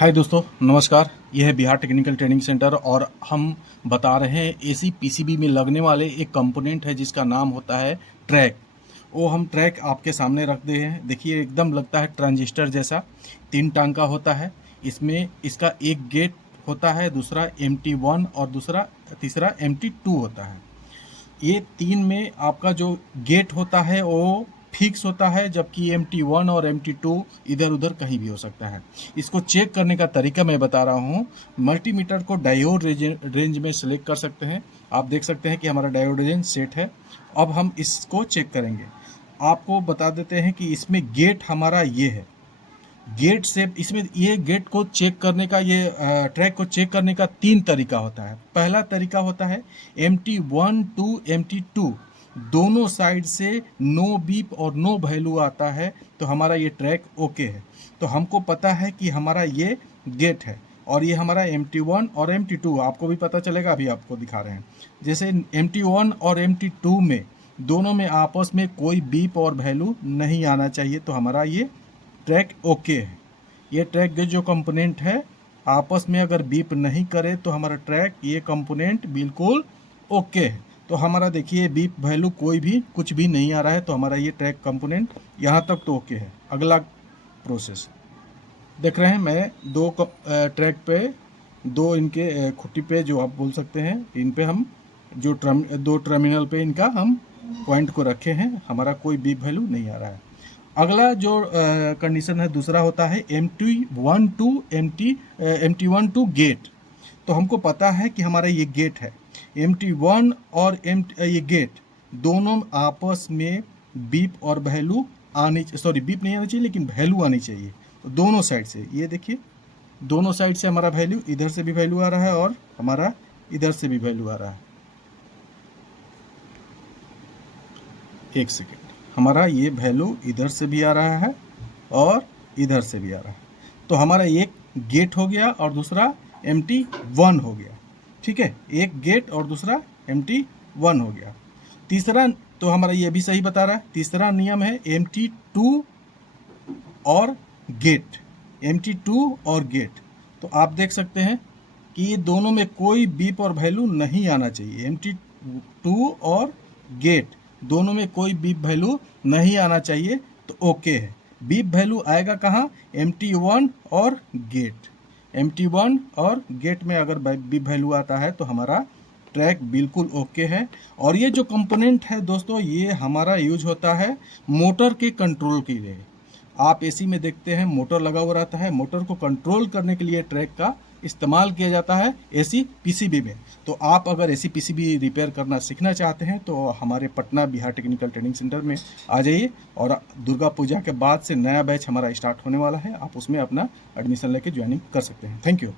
हाय दोस्तों, नमस्कार। यह है बिहार टेक्निकल ट्रेनिंग सेंटर और हम बता रहे हैं एसी पीसीबी में लगने वाले एक कंपोनेंट है जिसका नाम होता है ट्रैक। वो हम ट्रैक आपके सामने रख दे हैं। देखिए, एकदम लगता है ट्रांजिस्टर जैसा। 3 टांग का होता है। इसमें इसका एक गेट होता है, दूसरा MT1 और तीसरा MT2 होता है। ये 3 में आपका जो गेट होता है वो फिक्स होता है, जबकि MT1 और MT2 इधर उधर कहीं भी हो सकता है। इसको चेक करने का तरीका मैं बता रहा हूँ। मल्टीमीटर को डायोड रेंज में सेलेक्ट कर सकते हैं। आप देख सकते हैं कि हमारा डायोड रेंज सेट है। अब हम इसको चेक करेंगे। आपको बता देते हैं कि इसमें गेट हमारा ये है। गेट से इसमें ये गेट को चेक करने का, ये ट्रैक को चेक करने का 3 तरीका होता है। पहला तरीका होता है MT1 टू MT2 दोनों साइड से नो बीप और नो वैल्यू आता है तो हमारा ये ट्रैक ओके है। तो हमको पता है कि हमारा ये गेट है और ये हमारा MT1 और MT2 आपको भी पता चलेगा, अभी आपको दिखा रहे हैं। जैसे MT1 और MT2 में दोनों में आपस में कोई बीप और वैल्यू नहीं आना चाहिए तो हमारा ये ट्रैक ओके है। ये ट्रैक जो कंपोनेंट है आपस में अगर बीप नहीं करे तो हमारा ट्रैक, ये कंपोनेंट बिल्कुल ओके है। तो हमारा देखिए बीप वैल्यू कोई भी कुछ भी नहीं आ रहा है तो हमारा ये ट्रैक कंपोनेंट यहाँ तक तो ओके है। अगला प्रोसेस देख रहे हैं, मैं ट्रैक पे दो इनके खुट्टी पे जो आप बोल सकते हैं, इन पे हम जो दो टर्मिनल पे इनका हम पॉइंट को रखे हैं। हमारा कोई बीप वैल्यू नहीं आ रहा है। अगला जो कंडीशन है दूसरा होता है MT1 टू गेट। तो हमको पता है कि हमारा ये गेट है। MT1 और ये गेट दोनों आपस में बीप और वैल्यू बीप नहीं आनी चाहिए लेकिन वैल्यू आनी चाहिए। तो दोनों साइड से ये देखिए, दोनों साइड से हमारा वैल्यू, इधर से भी वैल्यू आ रहा है और हमारा इधर से भी वैल्यू आ रहा है। एक सेकेंड, हमारा ये वैल्यू इधर से भी आ रहा है और इधर से भी आ रहा है। तो हमारा एक गेट हो गया और दूसरा MT1 हो गया। ठीक है, एक गेट और दूसरा MT1 हो गया। तीसरा तो हमारा ये भी सही बता रहा है। तीसरा नियम है MT2 और गेट। MT2 और गेट, तो आप देख सकते हैं कि ये दोनों में कोई बीप और वैल्यू नहीं आना चाहिए। MT2 और गेट दोनों में कोई बीप वैल्यू नहीं आना चाहिए तो ओके है। बीप वैल्यू आएगा कहाँ? MT1 और गेट। MT1 और गेट में अगर बीप वैल्यू आता है तो हमारा ट्रैक बिल्कुल ओके है। और ये जो कंपोनेंट है दोस्तों, ये हमारा यूज होता है मोटर के कंट्रोल के लिए। आप एसी में देखते हैं मोटर लगा हुआ रहता है। मोटर को कंट्रोल करने के लिए ट्रैक का इस्तेमाल किया जाता है एसी पीसीबी में। तो आप अगर एसी पीसीबी रिपेयर करना सीखना चाहते हैं तो हमारे Patna Bihar technical training centre में आ जाइए। और दुर्गा पूजा के बाद से नया बैच हमारा स्टार्ट होने वाला है, आप उसमें अपना एडमिशन लेके ज्वाइनिंग कर सकते हैं। Thank you.